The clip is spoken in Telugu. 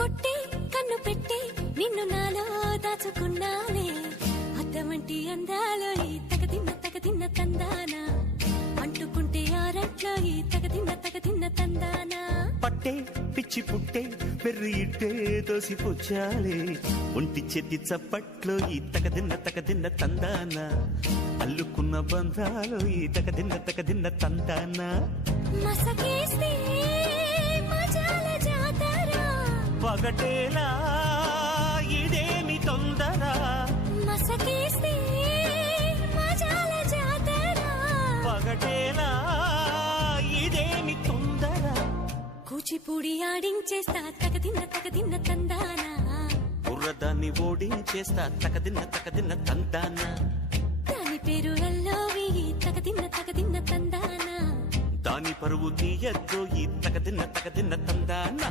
కొట్టి కన్ను పెట్టి నిన్ను నాలో దాచుకున్నానే అద్దమంటి అందాలో ఈ తగదిన్న తందానా అంటుకుంటే ఆరట్లో ఈ తగదిన్న తందానా పట్టే పిచ్చి పుట్టే పెర్రి ఇట్టే దోసిపుచ్చాలే ఒంటి చేతి చప్పట్లో ఈ తగదిన్న తందానా అల్లుకున్న బంధాలు ఈ తగదిన్న తందానా మసకేస్తే మజాల జాతర పగటేలా ఇదేమి తొందర మసకేస్తే మజాల జాతర పగటేలా ఇదేమి తొందర కూచిపూడి ఆడించేస్తా తగదిన్న తందానా బుర్రదాన్ని ఓడించేస్తా తగదిన్న తందానా దాని పేరు ఎల్లోవి తగదిన్న తందానా దాని పరువు తీయద్దు ఈ తగదిన్న తందానా